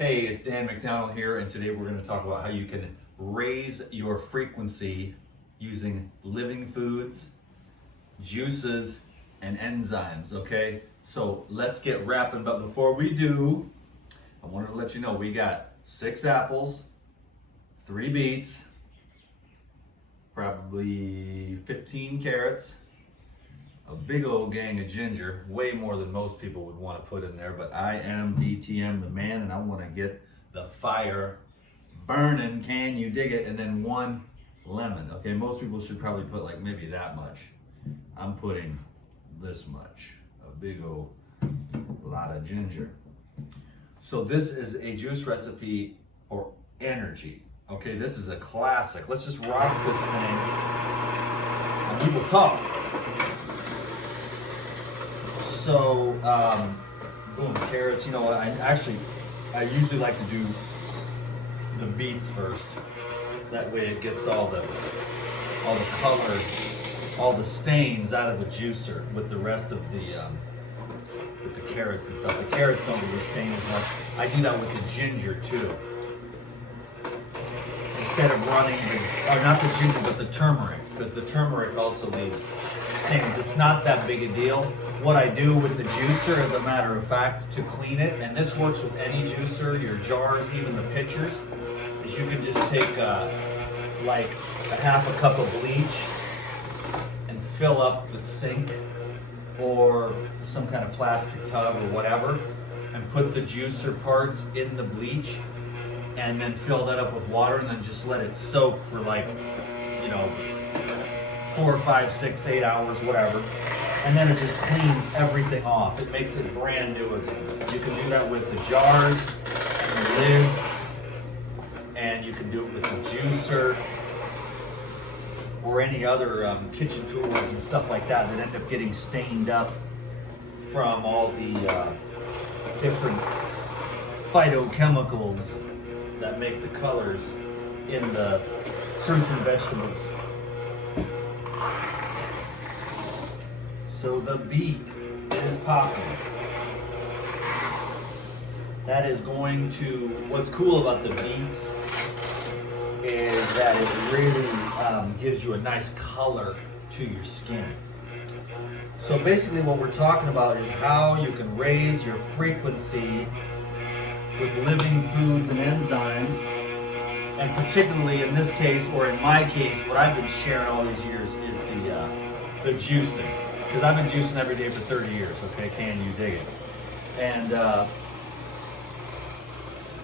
Hey, it's Dan McDonald here, and today we're going to talk about how you can raise your frequency using living foods, juices, and enzymes, okay? So let's get rapping, but before we do, I wanted to let you know we got 6 apples, 3 beets, probably 15 carrots, a big old gang of ginger, way more than most people would want to put in there, but I am DTM the man, and I want to get the fire burning. Can you dig it? And then 1 lemon. Okay, most people should probably put like maybe that much. I'm putting this much, a big old lot of ginger. So this is a juice recipe for energy. Okay, this is a classic. Let's just rock this thing and we will talk. So, boom, carrots. You know what? I usually like to do the beets first. That way it gets all the color, all the stains out of the juicer with the rest of with the carrots and stuff. The carrots don't really stain as much. I do that with the ginger too. Instead of running not the ginger, but the turmeric, because the turmeric also leaves stains. It's not that big a deal. What I do with the juicer, as a matter of fact, to clean it, and this works with any juicer, your jars, even the pitchers, is you can just take like a half a cup of bleach and fill up the sink or some kind of plastic tub or whatever, and put the juicer parts in the bleach, and then fill that up with water, and then just let it soak for like, 4, 5, 6, 8 hours, whatever. And then it just cleans everything off. It makes it brand new again. You can do that with the jars and the lids, and you can do it with the juicer or any other kitchen tools and stuff like that end up getting stained up from all the different phytochemicals that make the colors in the fruits and vegetables. So the beet is popping. That is going to, what's cool about the beets is that it really gives you a nice color to your skin. So basically what we're talking about is how you can raise your frequency with living foods and enzymes, and particularly in this case, or in my case, what I've been sharing all these years is the juicing. Because I've been juicing every day for 30 years, okay? Can you dig it? And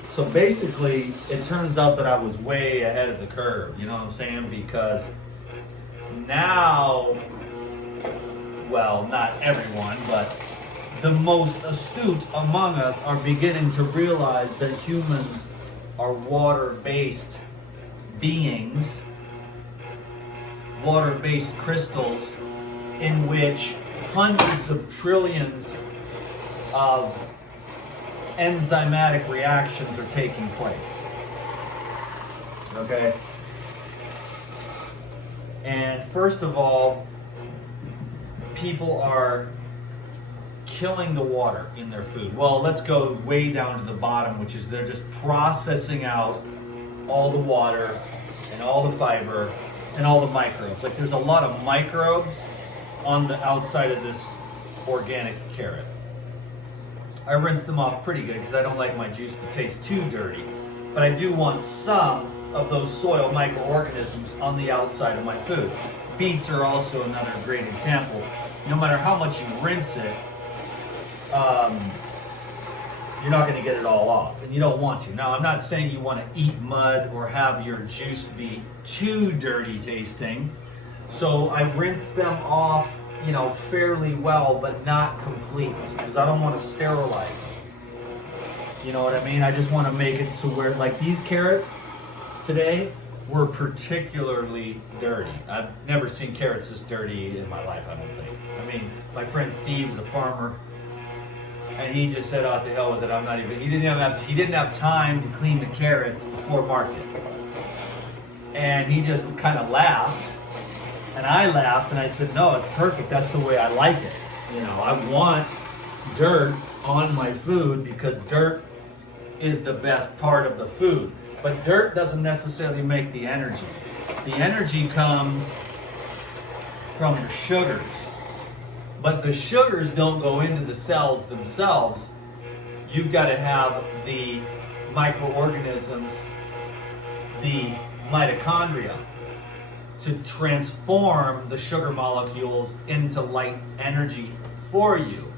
so basically, it turns out that I was way ahead of the curve, you know what I'm saying? Because now, well, not everyone, but the most astute among us are beginning to realize that humans are water-based beings, water-based crystals, in which hundreds of trillions of enzymatic reactions are taking place. Okay? And first of all, people are killing the water in their food. Well, let's go way down to the bottom, which is they're just processing out all the water and all the fiber and all the microbes. Like, there's a lot of microbes on the outside of this organic carrot. I rinse them off pretty good because I don't like my juice to taste too dirty, but I do want some of those soil microorganisms on the outside of my food. Beets are also another great example. No matter how much you rinse it, you're not going to get it all off, and you don't want to. Now, I'm not saying you want to eat mud or have your juice be too dirty tasting. So I rinse them off, fairly well, but not completely, because I don't want to sterilize them. You know what I mean? I just want to make it so where, like these carrots today, were particularly dirty. I've never seen carrots this dirty in my life, I don't think. I mean, my friend Steve's a farmer, and he just said, "Oh, to hell with it. He didn't have time to clean the carrots before market." And he just kind of laughed. And I laughed and I said, "No, it's perfect. That's the way I like it. I want dirt on my food because dirt is the best part of the food. But dirt doesn't necessarily make the energy. The energy comes from your sugars. But the sugars don't go into the cells themselves. You've got to have the microorganisms, the mitochondria, to transform the sugar molecules into light energy for you.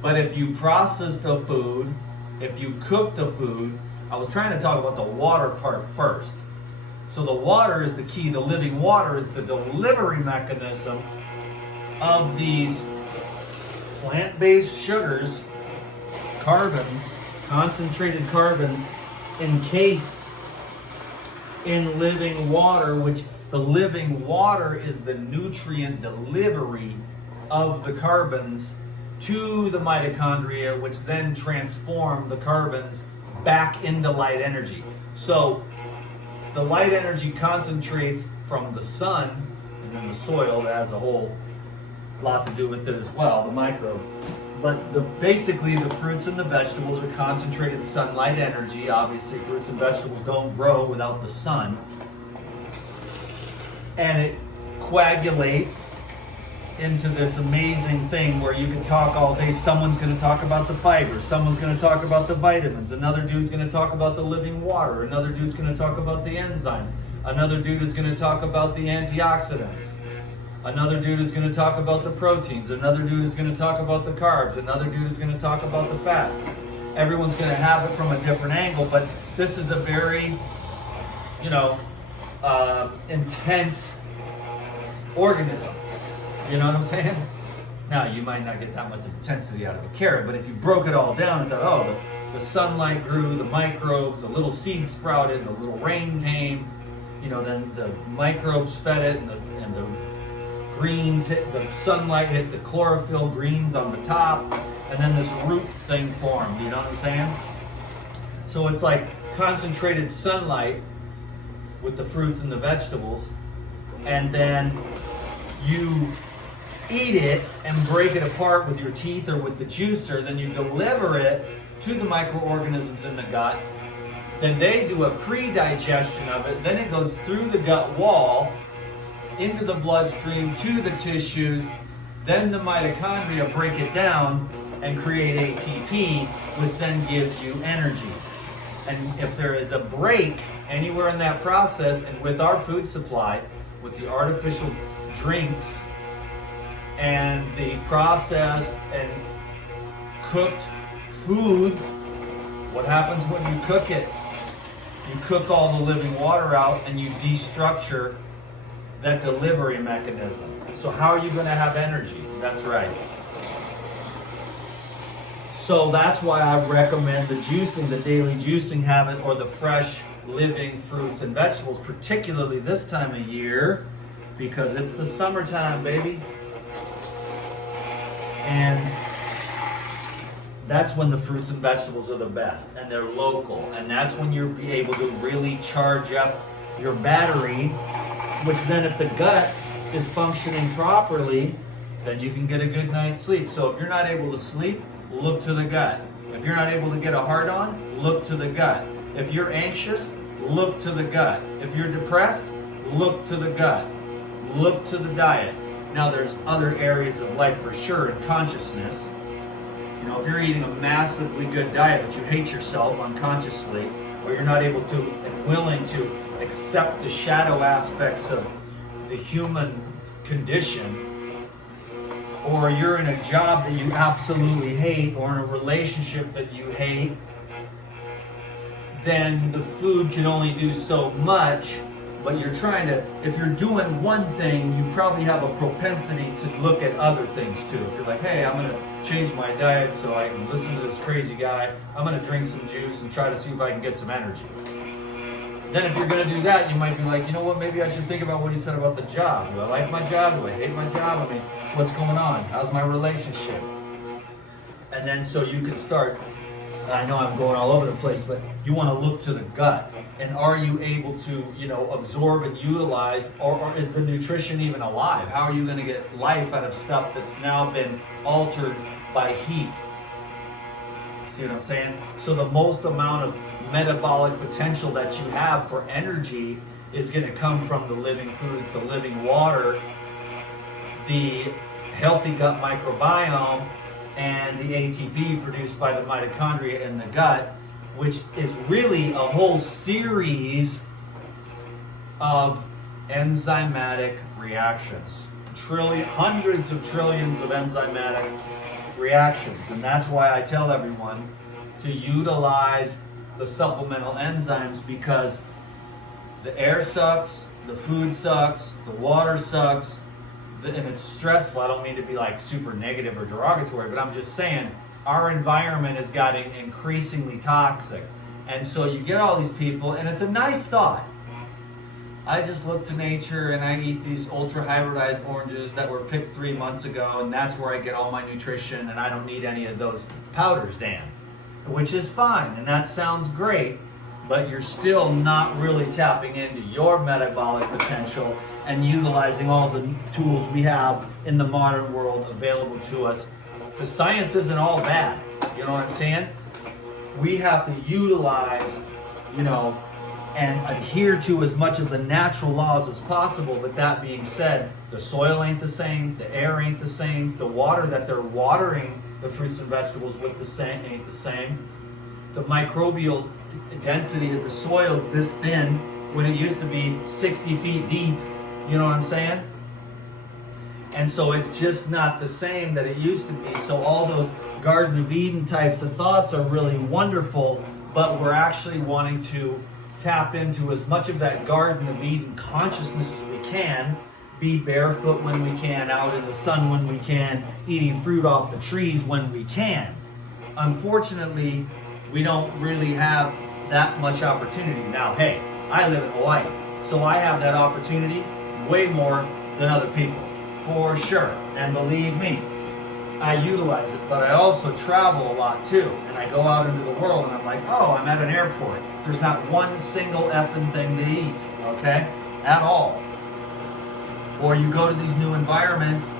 But if you process the food, if you cook the food, I was trying to talk about the water part first. So the water is the key. The living water is the delivery mechanism of these plant-based sugars, carbons, concentrated carbons, encased in living water, which the living water is the nutrient delivery of the carbons to the mitochondria, which then transform the carbons back into light energy. So the light energy concentrates from the sun, and then the soil that has a whole lot to do with it as well, the microbes. But basically the fruits and the vegetables are concentrated sunlight energy. Obviously fruits and vegetables don't grow without the sun. And it coagulates into this amazing thing where you can talk all day. Someone's going to talk about the fibers, someone's going to talk about the vitamins, another dude's going to talk about the living water, another dude's going to talk about the enzymes, another dude is going to talk about the antioxidants, another dude is going to talk about the proteins, another dude is going to talk about the carbs, another dude is going to talk about the fats. Everyone's going to have it from a different angle, but this is a very, intense organism. You know what I'm saying? Now, you might not get that much intensity out of a carrot, but if you broke it all down and thought, the sunlight grew, the microbes, the little seeds sprouted, the little rain came, then the microbes fed it, and the greens hit, the sunlight hit the chlorophyll greens on the top, and then this root thing formed, you know what I'm saying? So it's like concentrated sunlight with the fruits and the vegetables, and then you eat it and break it apart with your teeth or with the juicer, then you deliver it to the microorganisms in the gut, then they do a pre-digestion of it, then it goes through the gut wall, into the bloodstream, to the tissues, then the mitochondria break it down and create ATP, which then gives you energy. And if there is a break anywhere in that process, and with our food supply, with the artificial drinks and the processed and cooked foods, what happens when you cook it? You cook all the living water out and you destructure that delivery mechanism. So how are you going to have energy? That's right. So that's why I recommend the juicing, the daily juicing habit, or the fresh living fruits and vegetables, particularly this time of year, because it's the summertime, baby. And that's when the fruits and vegetables are the best, and they're local, and that's when you'll be able to really charge up your battery, which then if the gut is functioning properly, then you can get a good night's sleep. So if you're not able to sleep, look to the gut. If you're not able to get a hard on, look to the gut. If you're anxious, look to the gut. If you're depressed, look to the gut. Look to the diet. Now there's other areas of life for sure in consciousness. If you're eating a massively good diet but you hate yourself unconsciously, or you're not able to and willing to accept the shadow aspects of the human condition, or you're in a job that you absolutely hate, or in a relationship that you hate, then the food can only do so much. But you're trying to, if you're doing one thing, you probably have a propensity to look at other things too. If you're like, hey, I'm going to change my diet so I can listen to this crazy guy, I'm going to drink some juice and try to see if I can get some energy. Then if you're going to do that, you might be like, you know what, maybe I should think about what he said about the job. Do I like my job? Do I hate my job? I mean, what's going on? How's my relationship? And then so you can start, I know I'm going all over the place, but you want to look to the gut. And are you able to, absorb and utilize, or is the nutrition even alive? How are you going to get life out of stuff that's now been altered by heat? See what I'm saying? So the most amount of metabolic potential that you have for energy is going to come from the living food, the living water, the healthy gut microbiome, and the ATP produced by the mitochondria in the gut, which is really a whole series of enzymatic reactions. Hundreds of trillions of enzymatic reactions. And that's why I tell everyone to utilize the supplemental enzymes, because the air sucks, the food sucks, the water sucks, and it's stressful. I don't mean to be like super negative or derogatory, but I'm just saying our environment is getting increasingly toxic. And so you get all these people, and it's a nice thought. I just look to nature and I eat these ultra hybridized oranges that were picked 3 months ago, and that's where I get all my nutrition, and I don't need any of those powders, Dan. Which is fine, and that sounds great, but you're still not really tapping into your metabolic potential and utilizing all the tools we have in the modern world available to us. The science isn't all bad, you know what I'm saying? We have to utilize, and adhere to as much of the natural laws as possible. But that being said, the soil ain't the same, the air ain't the same, the water that they're watering the fruits and vegetables with ain't the same. The microbial density of the soil is this thin when it used to be 60 feet deep, you know what I'm saying? And so it's just not the same that it used to be. So all those Garden of Eden types of thoughts are really wonderful, but we're actually wanting to tap into as much of that Garden of Eden consciousness as we can, be barefoot when we can, out in the sun when we can, eating fruit off the trees when we can. Unfortunately, we don't really have that much opportunity. Now, hey, I live in Hawaii, so I have that opportunity way more than other people, for sure. And believe me, I utilize it, but I also travel a lot too. And I go out into the world and I'm like, oh, I'm at an airport. There's not one single effing thing to eat, okay? At all. Or you go to these new environments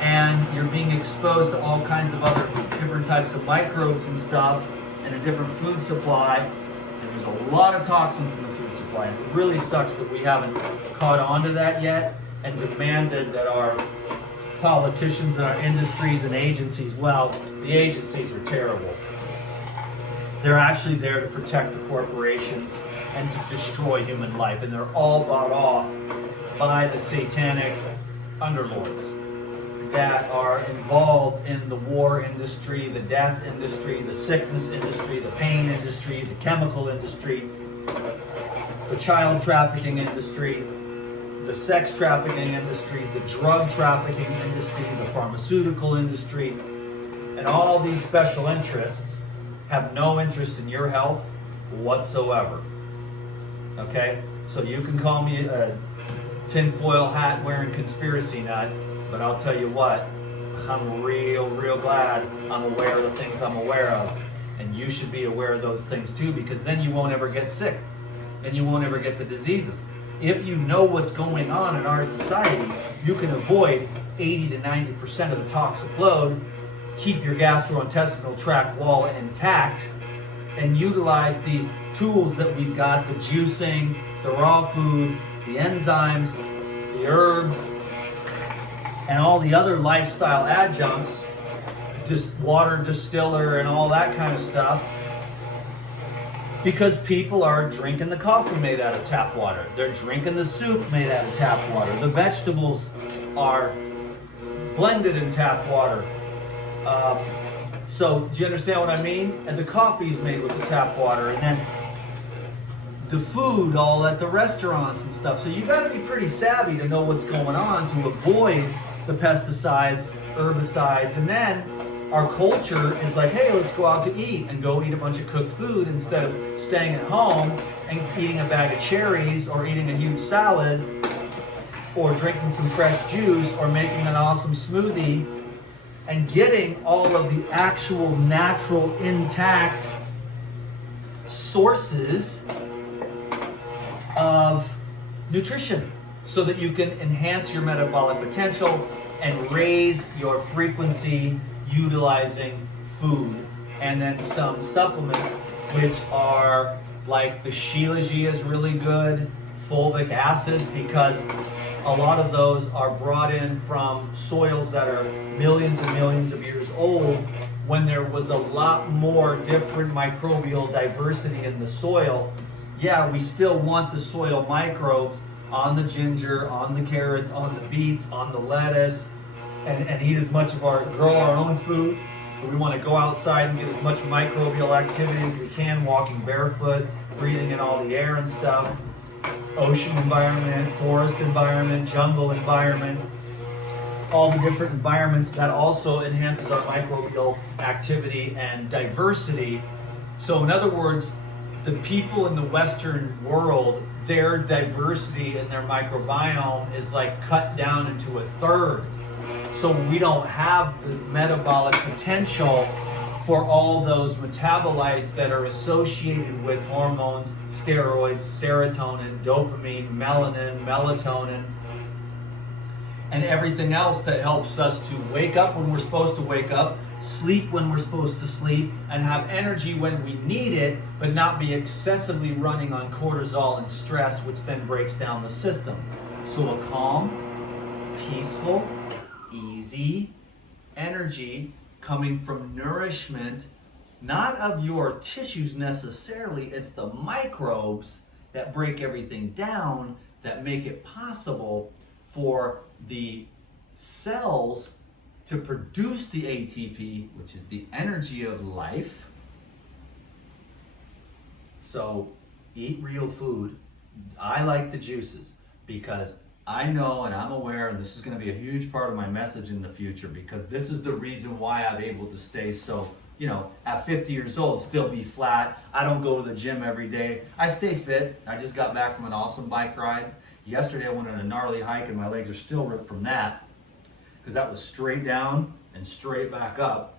and you're being exposed to all kinds of other different types of microbes and stuff and a different food supply. And there's a lot of toxins in the food supply. And it really sucks that we haven't caught on to that yet and demanded that our politicians and our industries and agencies, well, the agencies are terrible. They're actually there to protect the corporations and to destroy human life, and they're all bought off by the satanic underlords that are involved in the war industry, the death industry, the sickness industry, the pain industry, the chemical industry, the child trafficking industry, the sex trafficking industry, the drug trafficking industry, the pharmaceutical industry, and all these special interests have no interest in your health whatsoever. Okay? So you can call me a tinfoil hat wearing conspiracy nut, but I'll tell you what, I'm real glad I'm aware of the things I'm aware of. And you should be aware of those things too, because then you won't ever get sick and you won't ever get the diseases. If you know what's going on in our society, you can avoid 80 to 90% of the toxic load, keep your gastrointestinal tract wall intact, and utilize these tools that we've got, the juicing, the raw foods, the enzymes, the herbs, and all the other lifestyle adjuncts, just water distiller and all that kind of stuff. Because people are drinking the coffee made out of tap water. They're drinking the soup made out of tap water. The vegetables are blended in tap water. So do you understand what I mean? And the coffee's made with the tap water. And then the food all at the restaurants and stuff. So you got to be pretty savvy to know what's going on to avoid the pesticides, herbicides. And then our culture is like, hey, let's go out to eat and go eat a bunch of cooked food instead of staying at home and eating a bag of cherries or eating a huge salad or drinking some fresh juice or making an awesome smoothie and getting all of the actual natural intact sources of nutrition so that you can enhance your metabolic potential and raise your frequency utilizing food and then some supplements, which are like the shilajit is really good, fulvic acids, because a lot of those are brought in from soils that are millions and millions of years old, when there was a lot more different microbial diversity in the soil. Yeah, we still want the soil microbes on the ginger, on the carrots, on the beets, on the lettuce, and eat as much of grow our own food. But we want to go outside and get as much microbial activity as we can, walking barefoot, breathing in all the air and stuff. Ocean environment, forest environment, jungle environment, all the different environments that also enhances our microbial activity and diversity. So in other words, the people in the Western world, their diversity in their microbiome is like cut down into a third. So we don't have the metabolic potential for all those metabolites that are associated with hormones, steroids, serotonin, dopamine, melanin, melatonin, and everything else that helps us to wake up when we're supposed to wake up, sleep when we're supposed to sleep, and have energy when we need it, but not be excessively running on cortisol and stress, which then breaks down the system. So a calm, peaceful, easy energy coming from nourishment, not of your tissues necessarily, it's the microbes that break everything down that make it possible for the cells to produce the ATP, which is the energy of life. So eat real food. I like the juices because I know and I'm aware, and this is going to be a huge part of my message in the future, because this is the reason why I'm able to stay so, at 50 years old, still be flat. I don't go to the gym every day. I stay fit. I just got back from an awesome bike ride. Yesterday I went on a gnarly hike and my legs are still ripped from that, because that was straight down and straight back up.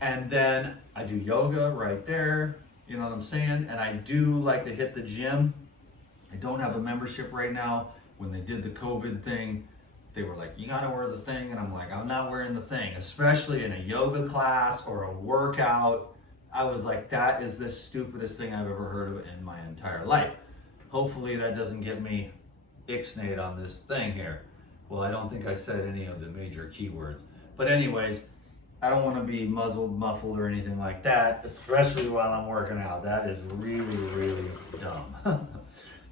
And then I do yoga right there, you know what I'm saying? And I do like to hit the gym. I don't have a membership right now. When they did the COVID thing, they were like, you gotta wear the thing. And I'm like, I'm not wearing the thing, especially in a yoga class or a workout. I was like, that is the stupidest thing I've ever heard of in my entire life. Hopefully that doesn't get me ixnayed on this thing here. Well, I don't think I said any of the major keywords. But anyways, I don't want to be muzzled, muffled, or anything like that, especially while I'm working out. That is really, really dumb.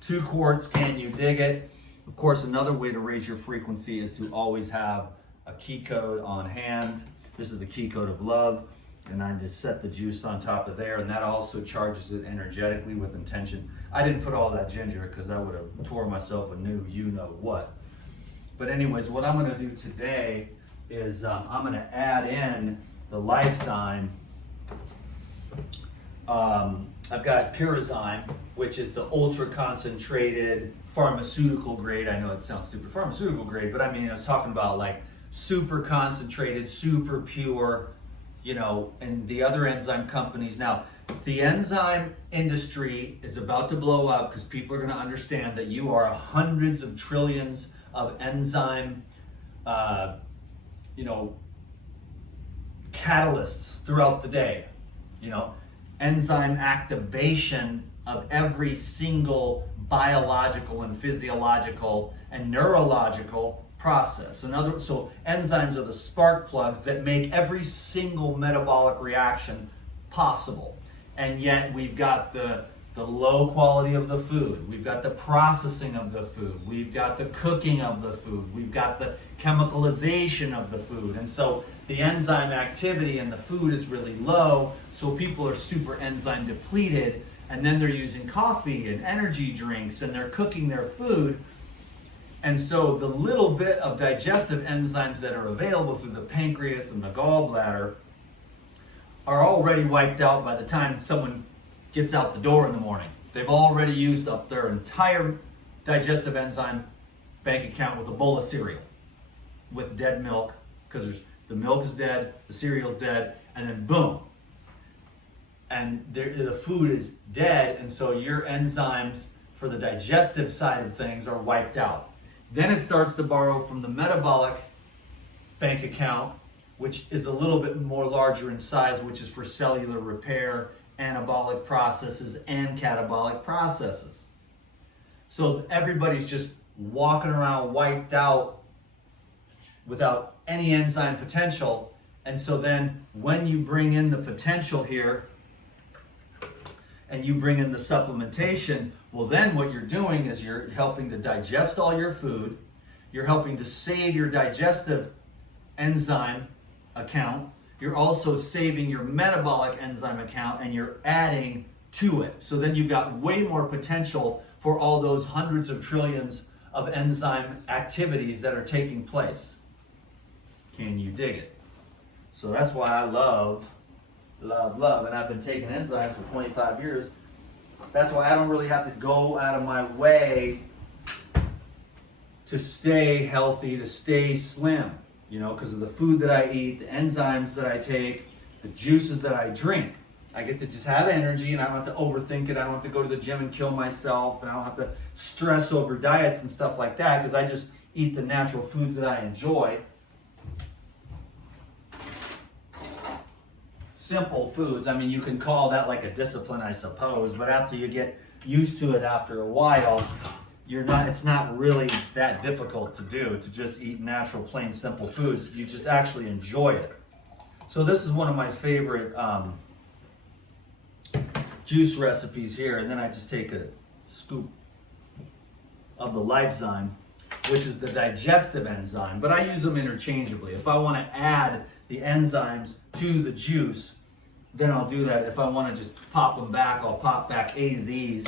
2 quarts, can you dig it? Of course, another way to raise your frequency is to always have a key code on hand. This is the key code of love, and I just set the juice on top of there, and that also charges it energetically with intention. I didn't put all that ginger because I would have tore myself a new you-know-what. But anyways, what I'm going to do today is I'm going to add in the Lifezyme. I've got Pyrazyme, which is the ultra concentrated pharmaceutical grade. I know it sounds stupid, pharmaceutical grade, but I mean, I was talking about like super concentrated, super pure, and the other enzyme companies. Now, the enzyme industry is about to blow up because people are going to understand that you are hundreds of trillions of enzyme, catalysts throughout the day, enzyme activation of every single biological and physiological and neurological process. So enzymes are the spark plugs that make every single metabolic reaction possible. And yet we've got the low quality of the food, we've got the processing of the food, we've got the cooking of the food, we've got the chemicalization of the food. And so the enzyme activity in the food is really low, so people are super enzyme depleted, and then they're using coffee and energy drinks and they're cooking their food. And so the little bit of digestive enzymes that are available through the pancreas and the gallbladder are already wiped out by the time someone gets out the door in the morning. They've already used up their entire digestive enzyme bank account with a bowl of cereal with dead milk, because the milk is dead, the cereal's dead, and then boom. And the food is dead, and so your enzymes for the digestive side of things are wiped out. Then it starts to borrow from the metabolic bank account which is a little bit more larger in size, which is for cellular repair, anabolic processes, and catabolic processes. So everybody's just walking around wiped out without any enzyme potential. And so then when you bring in the potential here and you bring in the supplementation, well, then what you're doing is you're helping to digest all your food. You're helping to save your digestive enzyme account. You're also saving your metabolic enzyme account, and you're adding to it. So then you've got way more potential for all those hundreds of trillions of enzyme activities that are taking place. Can you dig it? So that's why I love, and I've been taking enzymes for 25 years. That's why I don't really have to go out of my way to stay healthy, to stay slim, because of the food that I eat, the enzymes that I take, the juices that I drink. I get to just have energy, and I don't have to overthink it. I don't have to go to the gym and kill myself, and I don't have to stress over diets and stuff like that, because I just eat the natural foods that I enjoy. Simple foods. I mean, you can call that like a discipline, I suppose, but after you get used to it after a while, it's not really that difficult to do, to just eat natural, plain, simple foods. You just actually enjoy it. So this is one of my favorite juice recipes here, and then I just take a scoop of the lysozyme, which is the digestive enzyme, but I use them interchangeably. If I want to add the enzymes to the juice, then I'll do that. If I want to just pop them back, I'll pop back 8 of these.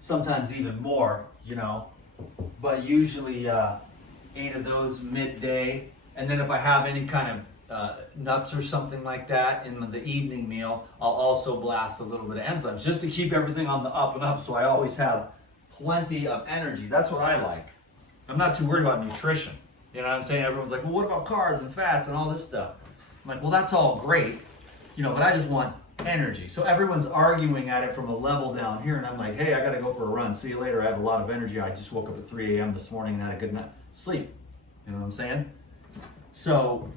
Sometimes even more, but usually 8 of those midday. And then if I have any kind of nuts or something like that in the evening meal, I'll also blast a little bit of enzymes just to keep everything on the up and up, so I always have plenty of energy. That's what I like. I'm not too worried about nutrition. You know what I'm saying? Everyone's like, well, what about carbs and fats and all this stuff? I'm like, well, that's all great, but I just want energy. So everyone's arguing at it from a level down here, and I'm like, hey, I gotta go for a run. See you later. I have a lot of energy. I just woke up at 3 a.m. this morning and had a good night sleep. You know what I'm saying? So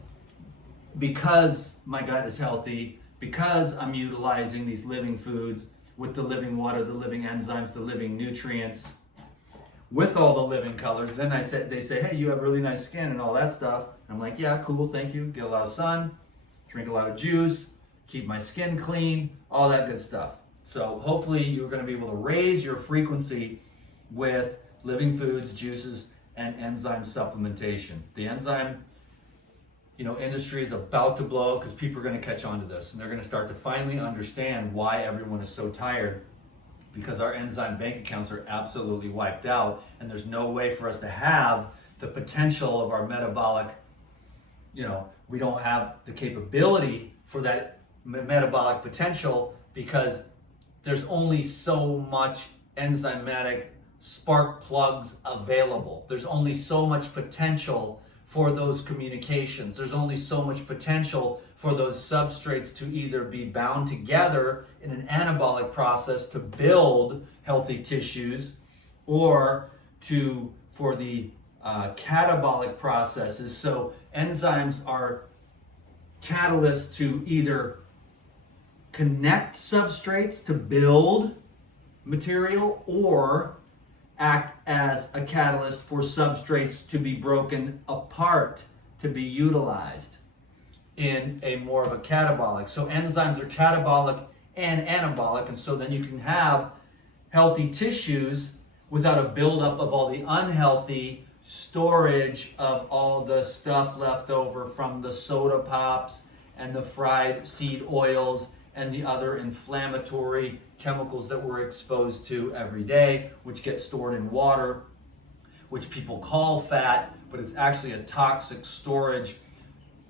because my gut is healthy, because I'm utilizing these living foods with the living water, the living enzymes, the living nutrients, with all the living colors, then they say, hey, you have really nice skin and all that stuff. I'm like, yeah, cool, thank you. Get a lot of sun, drink a lot of juice, keep my skin clean, all that good stuff. So hopefully you're going to be able to raise your frequency with living foods, juices, and enzyme supplementation. The enzyme industry is about to blow up because people are going to catch on to this, and they're going to start to finally understand why everyone is so tired, because our enzyme bank accounts are absolutely wiped out, and there's no way for us to have the potential of our metabolic, we don't have the capability for that metabolic potential, because there's only so much enzymatic spark plugs available. There's only so much potential for those communications. There's only so much potential for those substrates to either be bound together in an anabolic process to build healthy tissues, or for the catabolic processes. So enzymes are catalysts to either connect substrates to build material, or act as a catalyst for substrates to be broken apart to be utilized in a more of a catabolic. So enzymes are catabolic and anabolic, and so then you can have healthy tissues without a buildup of all the unhealthy storage of all the stuff left over from the soda pops and the fried seed oils and the other inflammatory chemicals that we're exposed to every day, which get stored in water, which people call fat, but it's actually a toxic storage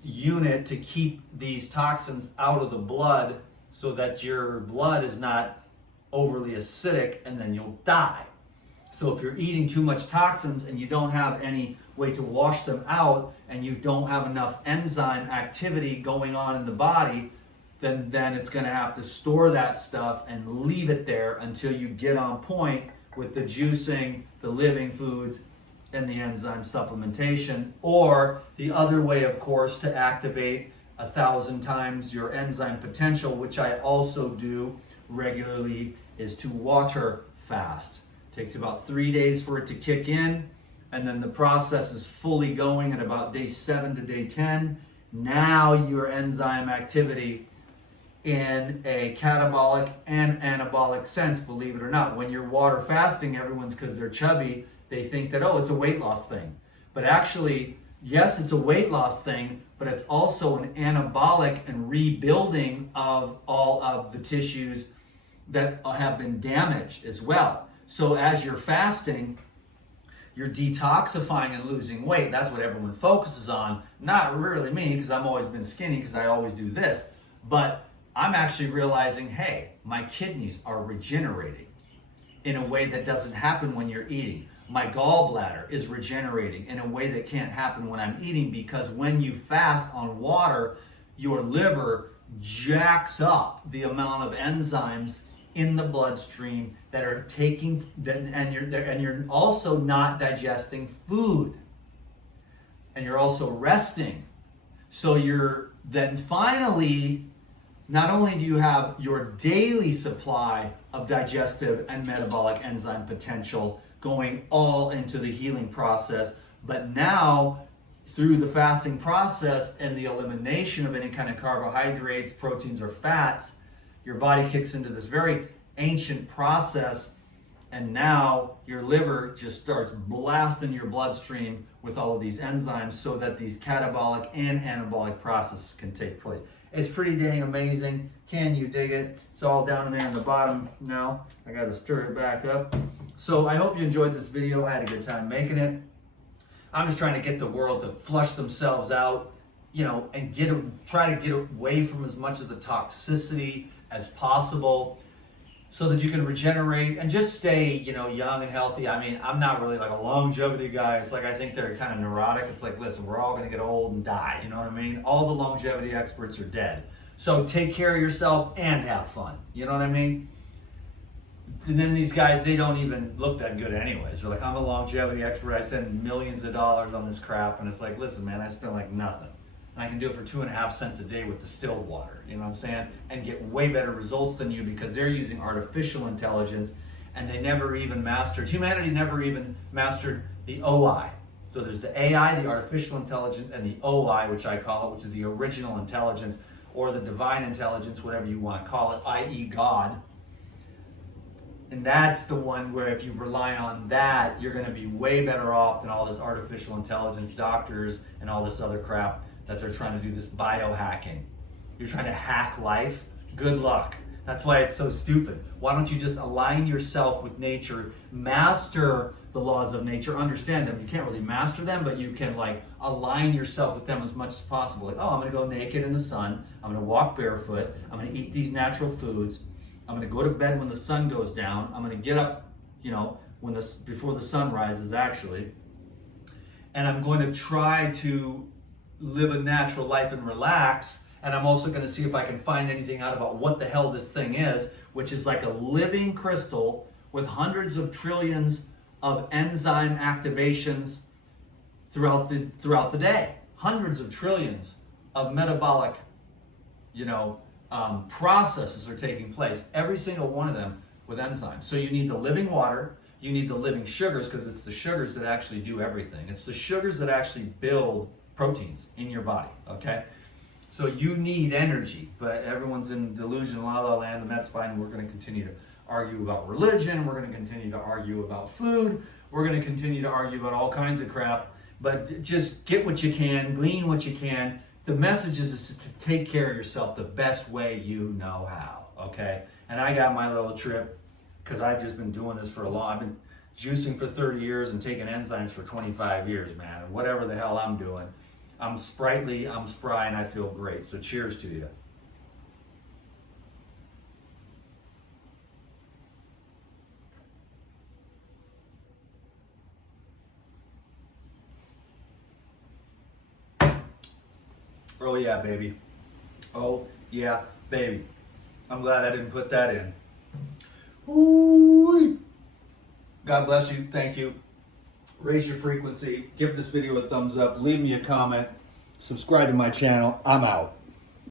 unit to keep these toxins out of the blood, so that your blood is not overly acidic and then you'll die. So if you're eating too much toxins and you don't have any way to wash them out, and you don't have enough enzyme activity going on in the body, then it's going to have to store that stuff and leave it there until you get on point with the juicing, the living foods, in the enzyme supplementation, or the other way, of course, to activate 1,000 times your enzyme potential, which I also do regularly, is to water fast. It takes about 3 days for it to kick in, and then the process is fully going at about day 7 to day 10. Now your enzyme activity in a catabolic and anabolic sense, believe it or not. When you're water fasting, everyone's, because they're chubby, they think that, oh, it's a weight loss thing. But actually, yes, it's a weight loss thing, but it's also an anabolic and rebuilding of all of the tissues that have been damaged as well. So as you're fasting, you're detoxifying and losing weight. That's what everyone focuses on. Not really me, because I've always been skinny, because I always do this. But I'm actually realizing, hey, my kidneys are regenerating in a way that doesn't happen when you're eating. My gallbladder is regenerating in a way that can't happen when I'm eating, because when you fast on water, your liver jacks up the amount of enzymes in the bloodstream that are taking, and you're also not digesting food, and you're also resting. So you're then finally, not only do you have your daily supply of digestive and metabolic enzyme potential going all into the healing process, but now through the fasting process and the elimination of any kind of carbohydrates, proteins, or fats, your body kicks into this very ancient process, and now your liver just starts blasting your bloodstream with all of these enzymes so that these catabolic and anabolic processes can take place. It's pretty dang amazing. Can you dig it? It's all down in there in the bottom now. I gotta stir it back up. So I hope you enjoyed this video. I had a good time making it. I'm just trying to get the world to flush themselves out, and try to get away from as much of the toxicity as possible, so that you can regenerate and just stay, young and healthy. I mean, I'm not really like a longevity guy. It's like, I think they're kind of neurotic. It's like, listen, we're all gonna get old and die, you know what I mean? All the longevity experts are dead. So take care of yourself and have fun, you know what I mean? And then these guys, they don't even look that good anyways. They're like, I'm a longevity expert. I spend millions of dollars on this crap. And it's like, listen, man, I spend like nothing. And I can do it for 2.5 cents a day with distilled water, you know what I'm saying? And get way better results than you, because they're using artificial intelligence, and they never even mastered, humanity never even mastered the OI. So there's the AI, the artificial intelligence, and the OI, which I call it, which is the original intelligence, or the divine intelligence, whatever you want to call it, i.e. God. And that's the one where if you rely on that, you're going to be way better off than all this artificial intelligence doctors and all this other crap that they're trying to do, this biohacking. You're trying to hack life? Good luck. That's why it's so stupid. Why don't you just align yourself with nature, master the laws of nature, understand them. You can't really master them, but you can align yourself with them as much as possible. Like, oh, I'm gonna go naked in the sun. I'm gonna walk barefoot. I'm gonna eat these natural foods. I'm gonna go to bed when the sun goes down. I'm gonna get up, before the sun rises actually. And I'm going to try to live a natural life and relax. And I'm also going to see if I can find anything out about what the hell this thing is, which is like a living crystal with hundreds of trillions of enzyme activations throughout the day. Hundreds of trillions of metabolic, processes are taking place. Every single one of them with enzymes. So you need the living water, you need the living sugars, because it's the sugars that actually do everything. It's the sugars that actually build proteins in your body, okay? So you need energy, but everyone's in delusion, la la land, and that's fine. We're going to continue to argue about religion. We're going to continue to argue about food. We're going to continue to argue about all kinds of crap, but just get what you can, glean what you can. The message is to take care of yourself the best way you know how, okay? And I got my little trip, because I've just been doing this for I've been juicing for 30 years and taking enzymes for 25 years, man. And whatever the hell I'm doing, I'm sprightly, I'm spry, and I feel great. So cheers to you. Oh yeah, baby. Oh yeah, baby. I'm glad I didn't put that in. Ooh. God bless you. Thank you. raise your frequency, give this video a thumbs up, leave me a comment, subscribe to my channel. I'm out.